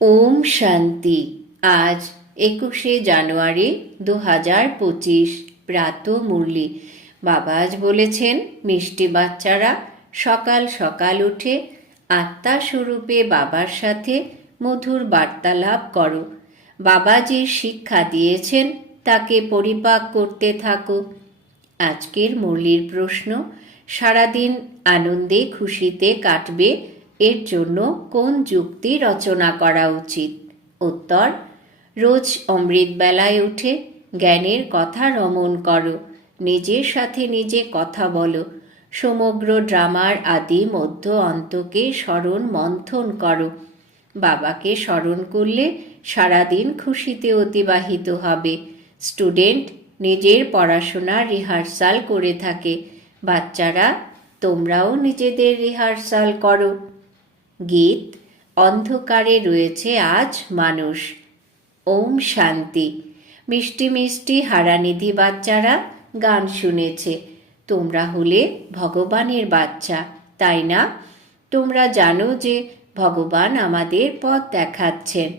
ওম শান্তি। আজ একুশে জানুয়ারি দু হাজার পঁচিশ প্রাত মুরলি বাবা আজ বলেছেন, মিষ্টি বাচ্চারা সকাল সকাল উঠে আত্মা স্বরূপে বাবার সাথে মধুর বার্তালাপ করো। বাবা যে শিক্ষা দিয়েছেন, তাকে পরিপাক করতে থাকো। আজকের মুরলির প্রশ্ন, সারাদিন আনন্দে খুশিতে কাটবে এর জন্য কোন যুক্তি রচনা করা উচিত? উত্তর, রোজ অমৃত বেলায় উঠে জ্ঞানের কথা রমণ করো, নিজের সাথে নিজে কথা বলো, সমগ্র ড্রামার আদি মধ্য অন্তকে স্মরণ মন্থন করো। বাবাকে স্মরণ করলে সারাদিন খুশিতে অতিবাহিত হবে। স্টুডেন্ট নিজের পড়াশোনা রিহার্সাল করে থাকে। বাচ্চারা, তোমরাও নিজেদের রিহার্সাল করো। গীত, অন্ধকারে রয়েছে আজ মানুষ। ওম শান্তি। মিষ্টি মিষ্টি হারানিধি বাচ্চারা গান শুনেছে। তোমরা হলে ভগবানের বাচ্চা, তাই না? তোমরা জানো যে ভগবান আমাদের পথ দেখাচ্ছেন।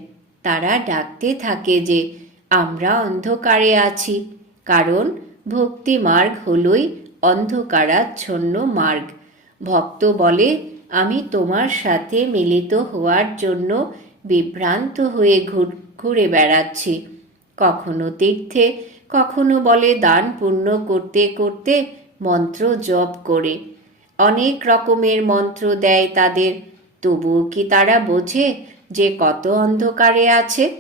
তারা ডাকতে থাকে যে, আমরা অন্ধকারে আছি। কারণ ভক্তি মার্গ হলই অন্ধকারাচ্ছন্ন মার্গ। ভক্ত বলে আমি তোমার সাথে মিলিত হওয়ার জন্য বিভ্রান্ত হয়ে ঘুর- ঘুরে বেড়াচ্ছি। কখনো তীর্থে, কখনো বলে দান পূর্ণ করতে করতে মন্ত্র জপ করে। অনেক রকমের মন্ত্র দেয় তাদের। তবুও কি তারা বোঝে যে কত অন্ধকারে আছে?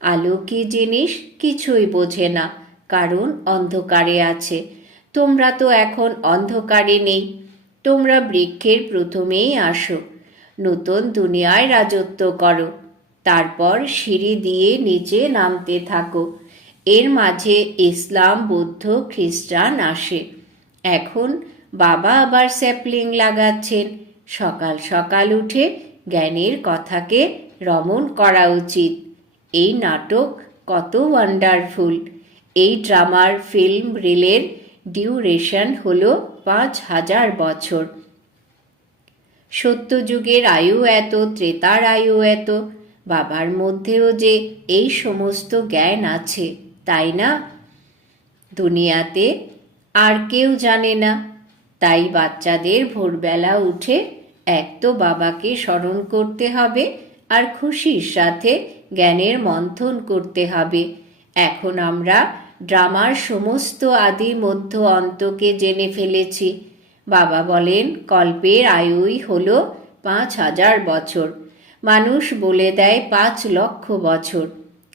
আলো কি জিনিস কিছুই বোঝে না, কারণ অন্ধকারে আছে। তোমরা তো এখন অন্ধকারে নেই। তোমরা বৃক্ষের প্রথমেই আসো, নতুন দুনিয়ায় রাজত্ব করো, তারপর সিঁড়ি দিয়ে নিচে নামতে থাকো। এর মাঝে ইসলাম, বৌদ্ধ, খ্রিস্টান আসে। এখন বাবা আবার স্যাপলিং লাগাচ্ছেন। সকাল সকাল উঠে জ্ঞানের কথাকে রমণ করা উচিত। এই নাটক কত ওয়ান্ডারফুল এই ড্রামার ফিল্ম রিলের ডিউরেশন হল পাঁচ হাজার বছর। সত্যযুগের আয়ু এত, ত্রেতার আয়ু এত, বাবার মধ্যেও যে এই সমস্ত জ্ঞান আছে, তাই না? দুনিয়াতে আর কেউ জানে না। তাই বাচ্চাদের ভোরবেলা উঠে এক তো বাবাকে স্মরণ করতে হবে আর খুশির সাথে জ্ঞানের মন্থন করতে হবে। এখন আমরা ড্রামার সমস্ত আদি মধ্য অন্তকে জেনে ফেলেছি। বাবা বলেন, কল্পের আয়ুই হল পাঁচ হাজার বছর। মানুষ বলে দেয় পাঁচ লক্ষ বছর।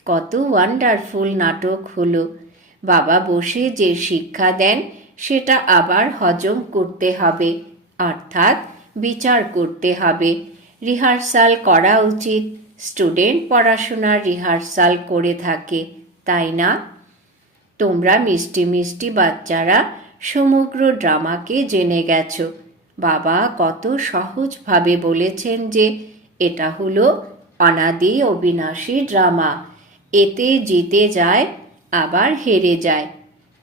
কত ওয়ান্ডারফুল নাটক হলো। বাবা বসে যে শিক্ষা দেন, সেটা আবার হজম করতে হবে, অর্থাৎ বিচার করতে হবে। রিহার্সাল করা উচিত। স্টুডেন্ট পড়াশোনার রিহার্সাল করে থাকে, তাই না? তোমরা মিষ্টি মিষ্টি বাচ্চারা সমগ্র ড্রামাকে জেনে গেছো। বাবা কত সহজভাবে বলেছেন যে এটা হলো অনাদি অবিনাশী ড্রামা। এতে জিতে যায়, আবার হেরে যায়।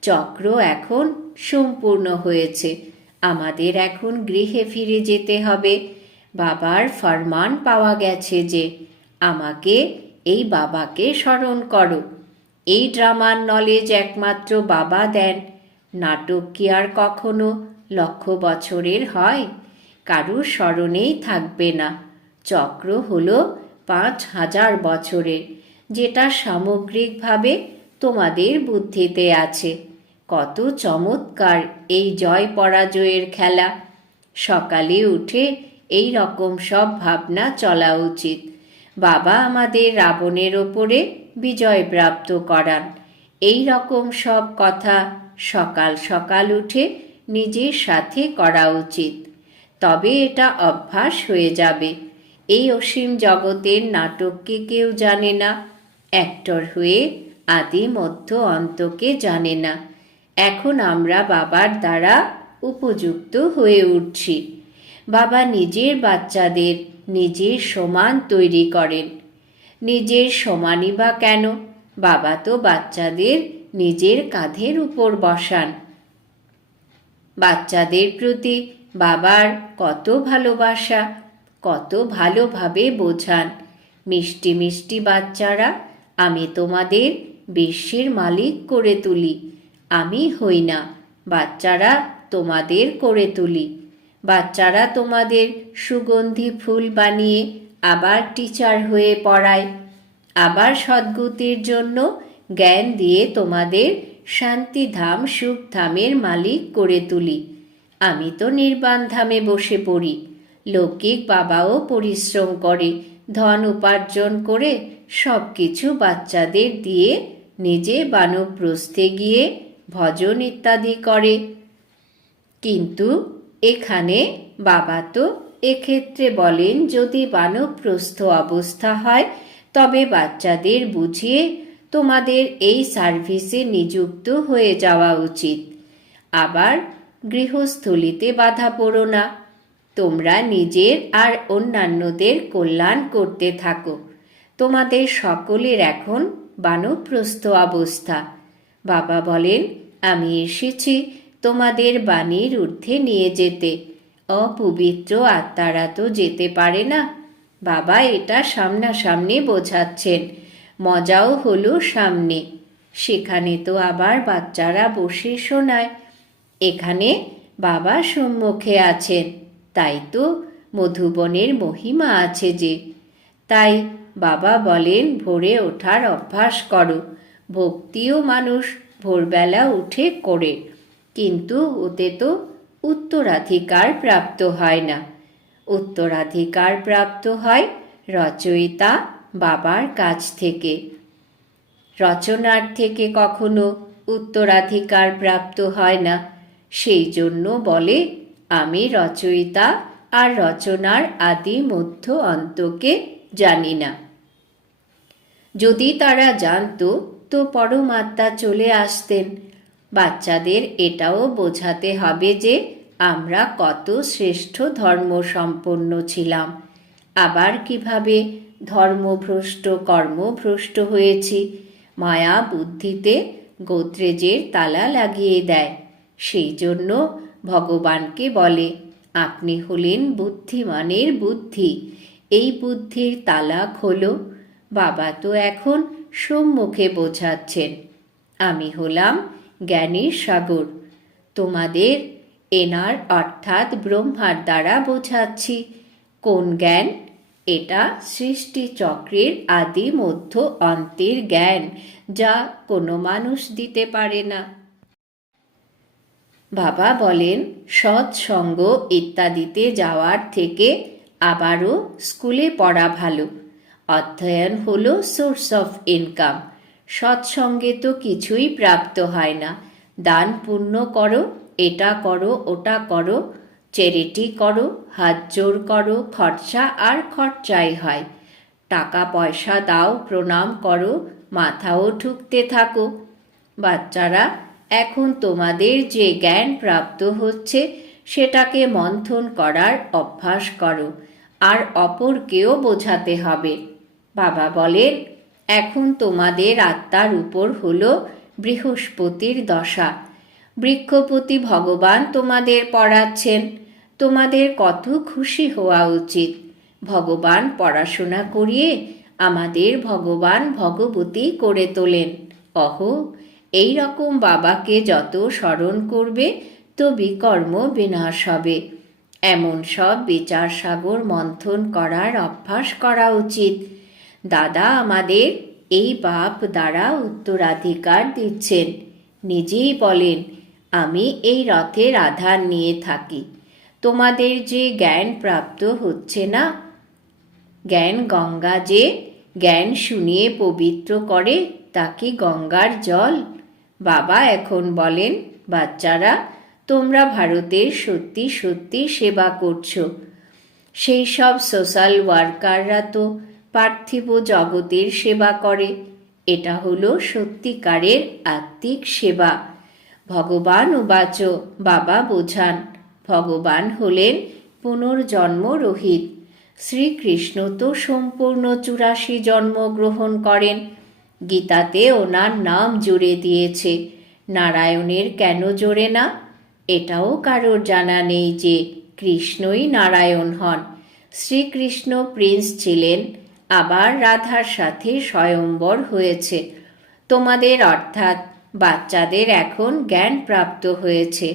চক্র এখন সম্পূর্ণ হয়েছে। আমাদের এখন গৃহে ফিরে যেতে হবে। বাবার ফরমান পাওয়া গেছে যে, আমাকে এই বাবাকে স্মরণ করো। এই ড্রামার নলেজ একমাত্র বাবা দেন। নাটক কি আর কখনো লক্ষ বছরের হয়? কারুর স্মরণেই থাকবে না। চক্র হলো পাঁচ হাজার বছরের, যেটা সামগ্রিকভাবে তোমাদের বুদ্ধিতে আছে। কত চমৎকার এই জয় পরাজয়ের খেলা। সকালে উঠে এই রকম সব ভাবনা চলা উচিত। বাবা আমাদের রাবণের ওপরে বিজয় প্রাপ্ত করান। এই রকম সব কথা সকাল সকাল উঠে নিজের সাথে করা উচিত। তবে এটা অভ্যাস হয়ে যাবে। এই অসীম জগতের নাটককে কেউ জানে না। অ্যাক্টর হয়ে আদি মধ্য অন্তকে জানে না। এখন আমরা বাবার দ্বারা উপযুক্ত হয়ে উঠছি। বাবা নিজের বাচ্চাদের নিজের সমান তৈরি করেন। নিজের সমানই বা কেন? বাবা তো বাচ্চাদের নিজের কাঁধের উপর বসান। বাচ্চাদের প্রতি বাবার কত ভালোবাসা, কত ভালোভাবে বোঝান। মিষ্টি মিষ্টি বাচ্চারা, আমি তোমাদের বিশ্বের মালিক করে তুলি। আমি হই না, বাচ্চারা তোমাদের করে তুলি। বাচ্চারা তোমাদের সুগন্ধি ফুল বানিয়ে আবার টিচার হয়ে পড়ায়। আবার সদ্গতির জন্য জ্ঞান দিয়ে তোমাদের শান্তিধাম সুখধামের মালিক করে তুলি। আমি তো নির্বাণ ধামে বসে পড়ি। লৌকিক বাবাও পরিশ্রম করে, ধন উপার্জন করে সব কিছু বাচ্চাদের দিয়ে নিজে বানপ্রস্থে গিয়ে ভজন ইত্যাদি করে। কিন্তু এখানে বাবা তো এক্ষেত্রে বলেন, যদি বানপ্রস্থ অবস্থা হয়, তবে বাচ্চাদের বুঝিয়ে তোমাদের এই সার্ভিসে নিযুক্ত হয়ে যাওয়া উচিত। আবার গৃহস্থলিতে বাধা পড়ো না। তোমরা নিজের আর অন্যান্যদের কল্যাণ করতে থাকো। তোমাদের সকলের এখন বানপ্রস্থ অবস্থা। বাবা বলেন, আমি এসেছি তোমাদের বাণীর ঊর্ধ্বে নিয়ে যেতে। অপবিত্র আত্মারা তো যেতে পারে না। বাবা এটা সামনাসামনি বোঝাচ্ছেন। মজাও হলো সামনে। সেখানে তো আবার বাচ্চারা বসে শোনায়। এখানে বাবা সম্মুখে আছেন। তাই তো মধুবনের মহিমা আছে যে। তাই বাবা বলেন, ভোরে ওঠার অভ্যাস করো। ভক্তিও মানুষ ভোরবেলা উঠে করে। কিন্তু ওতে তো উত্তরাধিকার প্রাপ্ত হয় না। উত্তরাধিকার প্রাপ্ত হয় রচয়িতা বাবার কাছ থেকে। রচনার থেকে কখনো উত্তরাধিকার প্রাপ্ত হয় না। সেই জন্য বলে, আমি রচয়িতা আর রচনার আদি মধ্য অন্তকে জানি না। যদি তারা জানতো তো পরমাত্মা চলে আসতেন বাচ্চাদের এটাও বোঝাতে হবে যে আমরা কত শ্রেষ্ঠ ধর্ম সম্পন্ন ছিলাম। আবার কীভাবে ধর্মভ্রষ্ট, কর্মভ্রষ্ট হয়েছি? মায়া বুদ্ধিতে গোদরেজের তালা লাগিয়ে দেয়। সেই জন্য ভগবানকে বলে, আপনি হলেন বুদ্ধিমানের বুদ্ধি। এই বুদ্ধির তালা খোলো। বাবা তো এখন সম্মুখে বোঝাচ্ছেন। আমি হলাম জ্ঞানীর সাগর। তোমাদের এনার অর্থাৎ ব্রহ্মার দ্বারা বোঝাচ্ছি, কোন জ্ঞান? এটা সৃষ্টি চক্রের আদি মধ্য অন্তের জ্ঞান, যা কোনো মানুষ দিতে পারে না। বাবা বলেন সৎসঙ্গ ইত্যাদিতে যাওয়ার থেকে আবারও স্কুলে পড়া ভালো। অধ্যয়ন হলো সোর্স অফ ইনকাম সৎসঙ্গে তো কিছুই প্রাপ্ত হয় না। দান পুণ্য করো, এটা করো, ওটা করো চ্যারিটি করো, হাত জোর করো, খরচা আর খরচাই হয়। টাকা পয়সা দাও, প্রণাম করো, মাথাও ঠুকতে থাকো। বাচ্চারা, এখন তোমাদের যে জ্ঞান প্রাপ্ত হচ্ছে, সেটাকে মন্থন করার অভ্যাস করো, আর অপরকেও বোঝাতে হবে। বাবা বলেন এখন তোমাদের আত্মার উপর হল বৃহস্পতির দশা। বৃক্ষপতি ভগবান তোমাদের পড়াচ্ছেন। তোমাদের কত খুশি হওয়া উচিত। ভগবান পড়াশোনা করিয়ে আমাদের ভগবান ভগবতী করে তোলেন। অহ, এই রকম বাবাকে যত স্মরণ করবে তো বিকর্ম বিনাশ হবে। এমন সব বিচার সাগর মন্থন করার অভ্যাস করা উচিত। দাদা আমাদের এই বাপ দ্বারা উত্তরাধিকার দিচ্ছেন। নিজেই বলেন, আমি এই রথের আধার নিয়ে থাকি। তোমাদের যে জ্ঞান প্রাপ্ত হচ্ছে না? জ্ঞান গঙ্গা যে জ্ঞান শুনিয়ে পবিত্র করে তাকে গঙ্গার জল? বাবা এখন বলেন, বাচ্চারা, তোমরা ভারতের সত্যি সত্যি সেবা করছ। সেই সব সোশ্যাল ওয়ার্কাররা তো পার্থিব জগতের সেবা করে। এটা হলো সত্যিকারের আত্মিক সেবা। ভগবান উবাচ, বাবা বোঝান। ভগবান হলেন পুনর্জন্ম রহিত। শ্রীকৃষ্ণ তো সম্পূর্ণ চুরাশি জন্ম গ্রহণ করেন। গীতাতে ওনার নাম জুড়ে দিয়েছে, নারায়ণের কেন জোরে না? এটাও কারোর জানা নেই যে কৃষ্ণই নারায়ণ হন। শ্রীকৃষ্ণ প্রিন্স ছিলেন আবার রাধার সাথে স্বয়ম্বর হয়েছে। তোমাদের অর্থাৎ বাচ্চাদের এখন জ্ঞান প্রাপ্ত হয়েছে।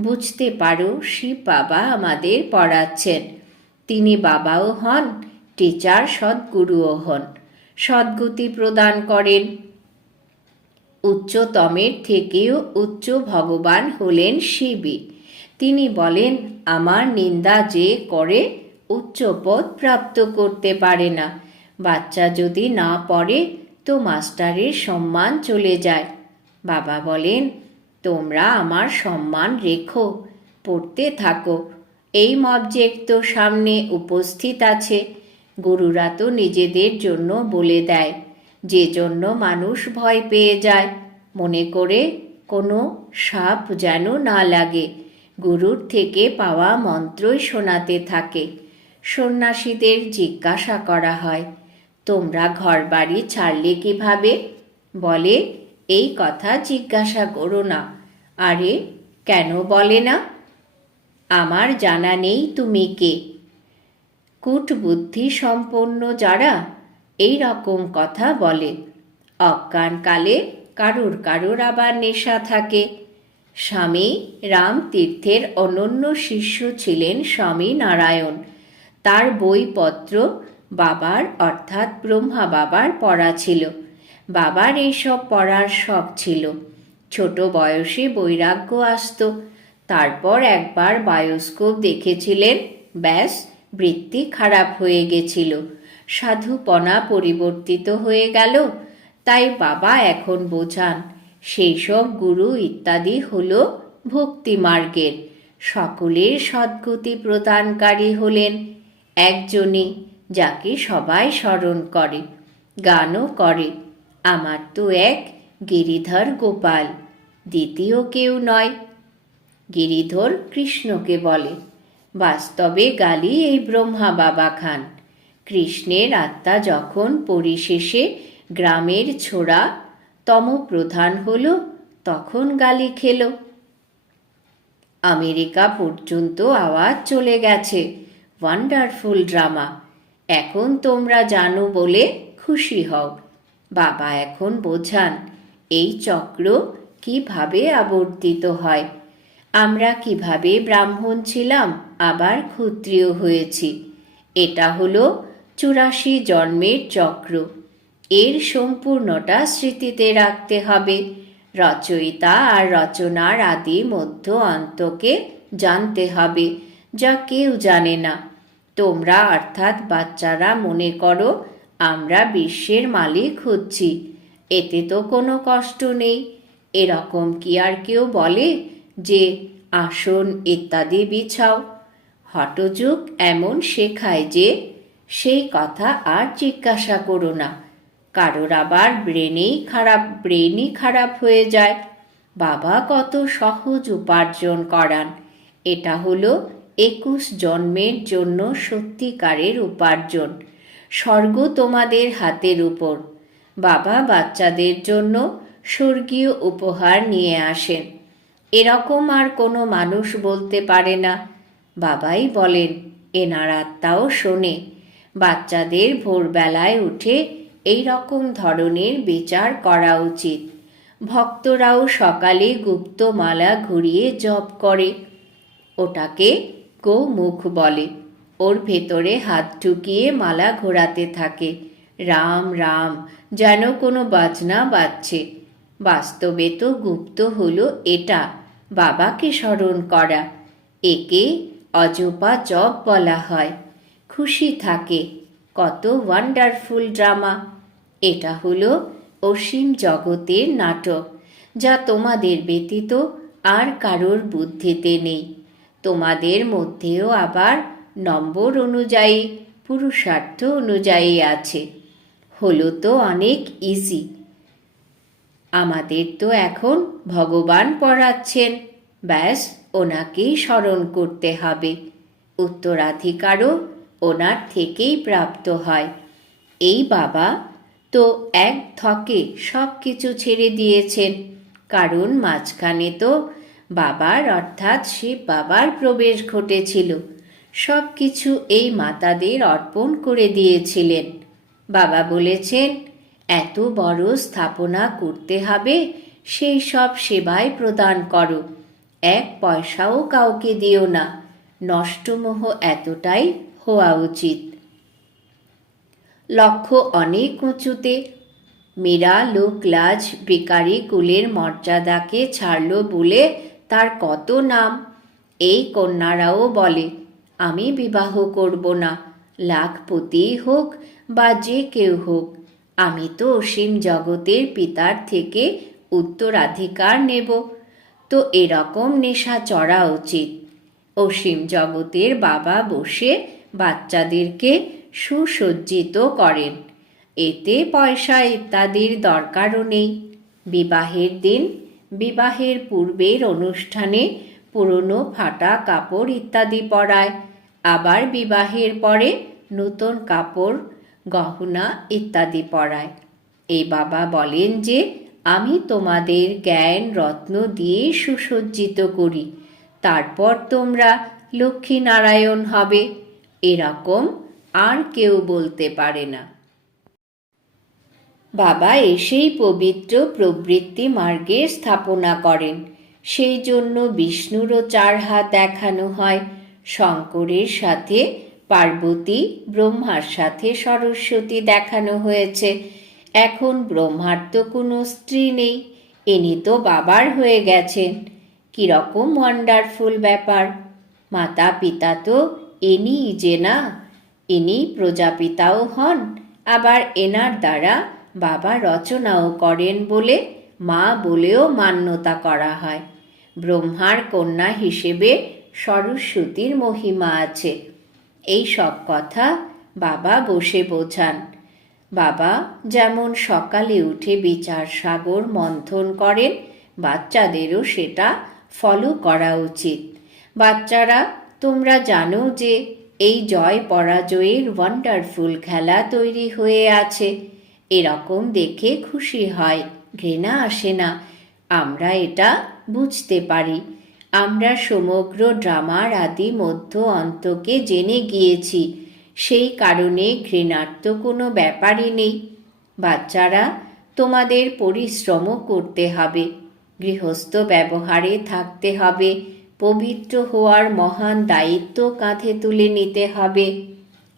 বুঝতে পারো, শিব বাবা আমাদের পড়াচ্ছেন। তিনি বাবাও হন, টিচার সদ্গুরুও হন। সদ্গতি প্রদান করেন। উচ্চতমের থেকেও উচ্চ ভগবান হলেন শিবই। তিনি বলেন, আমার নিন্দা যে করে উচ্চ পদ প্রাপ্ত করতে পারে না। বাচ্চা যদি না পড়ে, তো মাস্টারের সম্মান চলে যায়। বাবা বলেন, তোমরা আমার সম্মান রেখো, পড়তে থাকো। এই অবজেক্ট তো সামনে উপস্থিত আছে। গুরুরা তো নিজেদের জন্য বলে দেয় যে জন্য মানুষ ভয় পেয়ে যায়। মনে করে কোনো সাপ যেন না লাগে। গুরুর থেকে পাওয়া মন্ত্রই শোনাতে থাকে। সন্ন্যাসীদের জিজ্ঞাসা করা হয় তোমরা ঘর বাড়ি ছাড়লে কীভাবে? বলে, এই কথা জিজ্ঞাসা করো না। আরে, কেন বলে না? আমার জানা নেই তুমি কে। কূটবুদ্ধি সম্পন্ন যারা এই রকম কথা বলে। অজ্ঞানকালে কারুর কারুর আবার নেশা থাকে। স্বামী রাম তীর্থের অনন্য শিষ্য ছিলেন স্বামী নারায়ণ। তার বইপত্র বাবার, অর্থাৎ ব্রহ্মা বাবার পড়া ছিল। বাবার এইসব পড়ার শখ ছিল। ছোট বয়সে বৈরাগ্য আসত। তারপর একবার বায়োস্কোপ দেখেছিলেন। ব্যাস, বৃত্তি খারাপ হয়ে গেছিল। সাধুপনা পরিবর্তিত হয়ে গেল। তাই বাবা এখন বোঝান সেই সব গুরু ইত্যাদি হল ভক্তিমার্গের সকলের সদ্গতি প্রদানকারী হলেন। একজনই যাকে সবাই স্মরণ করে, গানও করে। আমার তো এক গিরিধর গোপাল, দ্বিতীয় কেউ নয়। গিরিধর কৃষ্ণকে বলে, বাস্তবে গালি এই ব্রহ্মা বাবা খান। কৃষ্ণের আত্মা যখন পরিশেষে গ্রামের ছোড়া তম প্রধান হল, তখন গালি খেল। আমেরিকা পর্যন্ত আওয়াজ চলে গেছে। ওয়ান্ডারফুল ড্রামা এখন তোমরা জানো বলে খুশি হও। বাবা এখন বোঝান, এই চক্র কীভাবে আবর্তিত হয়? আমরা কীভাবে ব্রাহ্মণ ছিলাম, আবার ক্ষত্রিয় হয়েছি। এটা হলো চুরাশি জন্মের চক্র। এর সম্পূর্ণটা স্মৃতিতে রাখতে হবে। রচয়িতা আর রচনার আদি মধ্য অন্তকে জানতে হবে, যা কেউ জানে না। তোমরা অর্থাৎ বাচ্চারা মনে করো, আমরা বিশ্বের মালিক হচ্ছি, এতে তো কোনো কষ্ট নেই। এরকম কি আর কেউ বলে যে, আসন ইত্যাদি বিছাও? হটযুগ এমন শেখায় যে, সেই কথা আর জিজ্ঞাসা করো না। কারোর আবার ব্রেনেই খারাপ, ব্রেনই খারাপ হয়ে যায়। বাবা কত সহজ উপার্জন করান। এটা হলো একুশ জন্মের জন্য সত্যিকারের উপার্জন। স্বর্গ তোমাদের হাতের উপর। বাবা বাচ্চাদের জন্য স্বর্গীয় উপহার নিয়ে আসেন। এরকম আর কোনো মানুষ বলতে পারে না। বাবাই বলেন, এনার আত্মাও শোনে। বাচ্চাদের ভোরবেলায় উঠে এই রকম ধরনের বিচার করা উচিত। ভক্তরাও সকালে গুপ্তমালা ঘুরিয়ে জপ করে। ওটাকে গোমুখ বলে। ওর ভেতরে হাত ঢুকিয়ে মালা ঘোরাতে থাকে। রাম রাম, যেন কোনো বাজনা বাজছে। বাস্তবে তো গুপ্ত হলো এটা, বাবাকে স্মরণ করা। একে অজপা জপ বলা হয়। খুশি থাকে। কত ওয়ান্ডারফুল ড্রামা এটা হলো অসীম জগতের নাটক, যা তোমাদের ব্যতীত আর কারোর বুদ্ধিতে নেই। তোমাদের মধ্যেও আবার নম্বর অনুযায়ী, পুরুষার্থ অনুযায়ী আছে। হলো তো অনেক ইজি আমাদের তো এখন ভগবান পড়াচ্ছেন। ব্যাস, ওনাকেই স্মরণ করতে হবে। উত্তরাধিকারও ওনার থেকেই প্রাপ্ত হয়। এই বাবা তো এক থকে সব কিছু ছেড়ে দিয়েছেন। কারণ মাঝখানে তো বাবার, অর্থাৎ শিব বাবার প্রবেশ ঘটেছিল। সব কিছু এই মাতাদের অর্পণ করে দিয়েছিলেন। বাবা বলেছেন, এত বড় স্থাপনা করতে হবে, সেই সব সেবায় প্রদান করো। এক পয়সাও কাউকে দিও না। নষ্টমোহ এতটাই হওয়া উচিত। লক্ষ্য অনেক উঁচুতে মীরা লোক লাজ বেকারি কুলের মর্যাদাকে ছাড়ল বলে তার কত নাম? এই কন্যারাও বলে, আমি বিবাহ করব না। লাখপতি হোক বা যে কেউ হোক, আমি তো অসীম জগতের পিতার থেকে উত্তরাধিকার নেব। তো এরকম নেশা চড়া উচিত। অসীম জগতের বাবা বসে বাচ্চাদেরকে সুসজ্জিত করেন। এতে পয়সা ইত্যাদির দরকারও নেই। বিবাহের দিন বিবাহের পূর্বের অনুষ্ঠানে পুরনো ফাটা কাপড় ইত্যাদি পরায়। আবার বিবাহের পরে নতুন কাপড়, গহনা ইত্যাদি পরায়। এই বাবা বলেন যে, আমি তোমাদের জ্ঞান রত্ন দিয়ে সুসজ্জিত করি। তারপর তোমরা লক্ষ্মীনারায়ণ হবে। এরকম আর কেউ বলতে পারে না। বাবা এসেই পবিত্র প্রবৃত্তি মার্গে স্থাপনা করেন। সেই জন্য বিষ্ণুরও চার হাত দেখানো হয়। শঙ্করের সাথে, পার্বতী ব্রহ্মার সাথে সরস্বতী দেখানো হয়েছে। এখন ব্রহ্মার তো কোনো স্ত্রী নেই, ইনি তো বাবার হয়ে গেছেন। কীরকম ওয়ান্ডারফুল ব্যাপার। মাতা পিতা তো ইনি যে না, ইনি প্রজাপিতাও হন, আবার এনার দ্বারা বাবা রচনাও করেন বলে, মা বলেও মান্যতা করা হয়। ব্রহ্মার কন্যা হিসেবে সরস্বতীর মহিমা আছে। এই সব কথা বাবা বসে বোঝান। বাবা যেমন সকালে উঠে বিচার সাগর মন্থন করেন, বাচ্চাদেরও সেটা ফলো করা উচিত। বাচ্চারা, তোমরা জানো যে এই জয় পরাজয়ের ওয়ান্ডারফুল খেলা তৈরি হয়ে আছে। এরকম দেখে খুশি হয়। ঘৃণা আসে না। আমরা এটা বুঝতে পারি। আমরা সমগ্র ড্রামার আদি মধ্য অন্তকে জেনে গিয়েছি। সেই কারণে ঘৃণার তো কোনো ব্যাপারই নেই। বাচ্চারা তোমাদের পরিশ্রমও করতে হবে। গৃহস্থ ব্যবহারে থাকতে হবে। পবিত্র হওয়ার মহান দায়িত্ব কাঁধে তুলে নিতে হবে।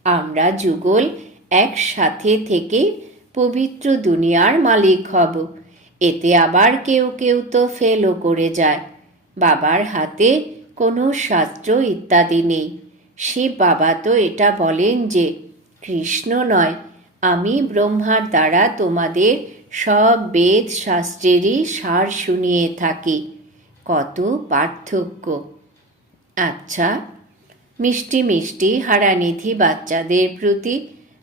আমরা যুগল একসাথে থেকে পবিত্র দুনিয়ার মালিক হব। এতে আবার কেউ কেউ তো ফেলও করে যায়। বাবার হাতে কোনো শাস্ত্র ইত্যাদি নেই। শিব বাবা তো এটা বলেন যে, কৃষ্ণ নয়, আমি ব্রহ্মার দ্বারা তোমাদের সব বেদ শাস্ত্রেরই সার শুনিয়ে থাকি। কত পার্থক্য। আচ্ছা মিষ্টি মিষ্টি হারানিধি বাচ্চাদের প্রতি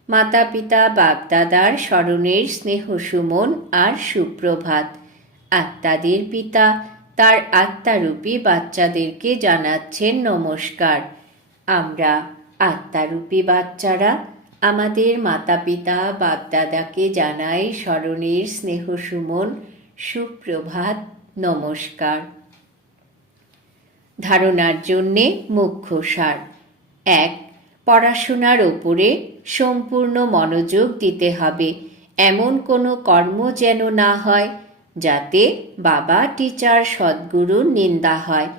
মাতা পিতা বাপদাদার স্মরণের স্নেহ সুমন আর সুপ্রভাত। আত্মাদের পিতা, তার আত্মারূপী বাচ্চাদেরকে জানাচ্ছেন নমস্কার। আমরা আত্মারূপী বাচ্চারা আমাদের মাতা পিতা বাপদাদাকে জানাই স্মরণের স্নেহ সুমন, সুপ্রভাত, নমস্কার। ধারণার জন্যে মুখ্য সার। এক পড়াশোনার ওপরে সম্পূর্ণ মনোযোগ দিতে হবে। এমন কোনো কর্ম যেন না হয়, যাতে বাবা, টিচার সদ্গুরুর নিন্দা হয়।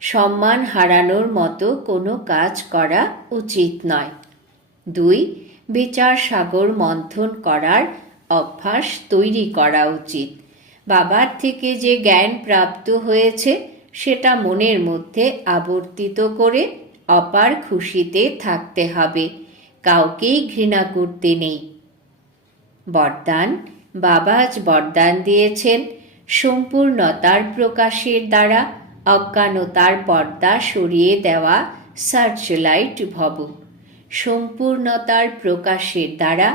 সম্মান হারানোর মতো কোনো কাজ করা উচিত নয়। দুই, বিচার সাগর মন্থন করার অভ্যাস তৈরি করা উচিত। বাবার থেকে যে জ্ঞান প্রাপ্ত হয়েছে, সেটা মনের মধ্যে আবর্তিত করে অপার খুশিতে থাকতে হবে। কাউকেই ঘৃণা করতে নেই। বরদান, বাবা আজ বরদান দিয়েছেন। সম্পূর্ণতার প্রকাশের দ্বারা অজ্ঞানতার পর্দা সরিয়ে দেওয়া সার্চ লাইট ভব। সম্পূর্ণতার প্রকাশের দ্বারা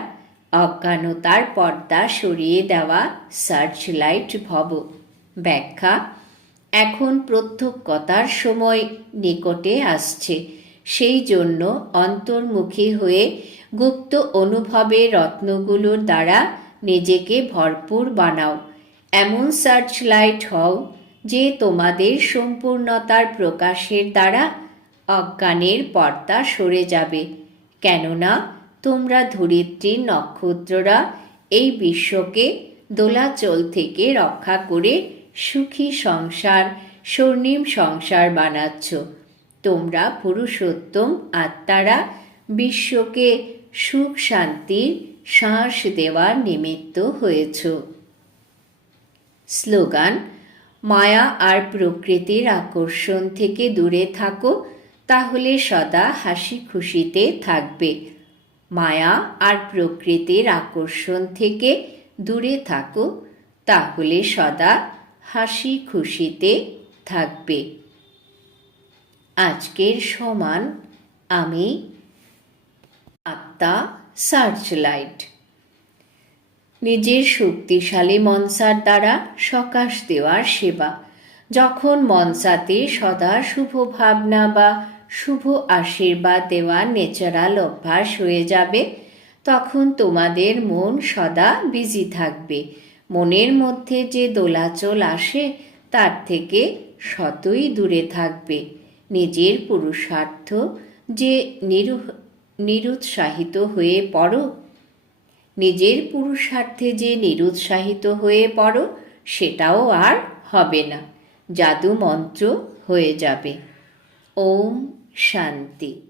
অজ্ঞানতার পর্দা সরিয়ে দেওয়া সার্চ লাইট ভব। ব্যাখ্যা এখন প্রত্যক্ষতার সময় নিকটে আসছে। সেই জন্য অন্তর্মুখী হয়ে গুপ্ত অনুভবে রত্নগুলোর দ্বারা নিজেকে ভরপুর বানাও। এমন সার্চ লাইট হও যে তোমাদের সম্পূর্ণতার প্রকাশের দ্বারা অজ্ঞানের পর্দা সরে যাবে। কেননা তোমরা ধরিত্রীর নক্ষত্ররা এই বিশ্বকে দোলাচল থেকে রক্ষা করে সুখী সংসার, স্বর্ণিম সংসার বানাচ্ছ। তোমরা পুরুষোত্তম আত্মারা বিশ্বকে সুখ শান্তির শ্বাস দেওয়ার নিমিত্ত হয়েছ। স্লোগান, মায়া আর প্রকৃতির আকর্ষণ থেকে দূরে থাকো, তাহলে সদা হাসি খুশিতে থাকবে। মায়া আর প্রকৃতির আকর্ষণ থেকে দূরে থাকো, তাহলে সদা হাসি খুশিতে থাকবে। আজকের সমান আমি আত্মা সার্চ লাইট নিজের শক্তিশালী মনসার দ্বারা সকাশ দেওয়ার সেবা। যখন মনসাতে সদা শুভ ভাবনা বা শুভ আশীর্বাদ দেওয়ার নেচারাল অভ্যাস হয়ে যাবে, তখন তোমাদের মন সদা বিজি থাকবে। মনের মধ্যে যে দোলাচল আসে, তার থেকে শতই দূরে থাকবে। নিজের পুরুষার্থ যে নিরু নিরুৎসাহিত হয়ে পড়ো, নিজের পুরুষার্থে যে নিরুৎসাহিত হয়ে পড়ো, সেটাও আর হবে না। জাদু মন্ত্র হয়ে যাবে। ওম শান্তি।